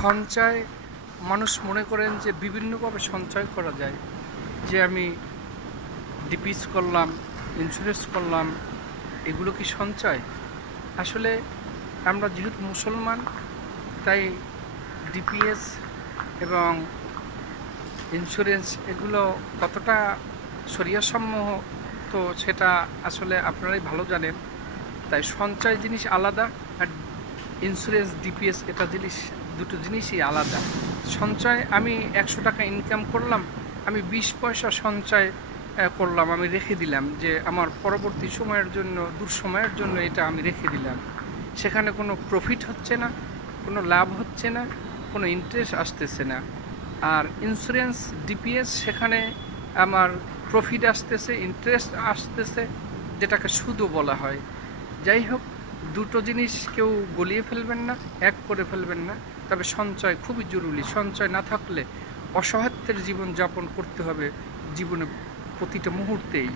সঞ্চয় মানুষ মনে করেন যে বিভিন্নভাবে সঞ্চয় করা যায়, যে আমি ডিপিএস করলাম, ইন্স্যুরেন্স করলাম, এগুলো কি সঞ্চয়? আসলে আমরা যেহেতু মুসলমান, তাই ডিপিএস এবং ইন্স্যুরেন্স এগুলো কতটা শরিয়াসম্মত তো সেটা আসলে আপনারাই ভালো জানেন। তাই সঞ্চয় জিনিস আলাদা, আর ইন্স্যুরেন্স ডিপিএস এটা দুটো জিনিসই আলাদা। সঞ্চয় আমি 100 টাকা ইনকাম করলাম, আমি 20 পয়সা সঞ্চয় করলাম, আমি রেখে দিলাম যে আমার পরবর্তী সময়ের জন্য, দূর সময়ের জন্য এটা আমি রেখে দিলাম। সেখানে কোনো প্রফিট হচ্ছে না, কোনো লাভ হচ্ছে না, কোনো ইন্টারেস্ট আসতেছে না। আর ইন্স্যুরেন্স ডিপিএস সেখানে আমার প্রফিট আসতেছে, ইন্টারেস্ট আসতেছে, যেটাকে সুদও বলা হয়। যাই হোক, দুটো জিনিস কেউ গলিয়ে ফেলবেন না, এক করে ফেলবেন না। তবে সঞ্চয় খুবই জরুরি। সঞ্চয় না থাকলে অসহায়ত্বের জীবন যাপন করতে হবে জীবনে প্রতিটা মুহূর্তেই।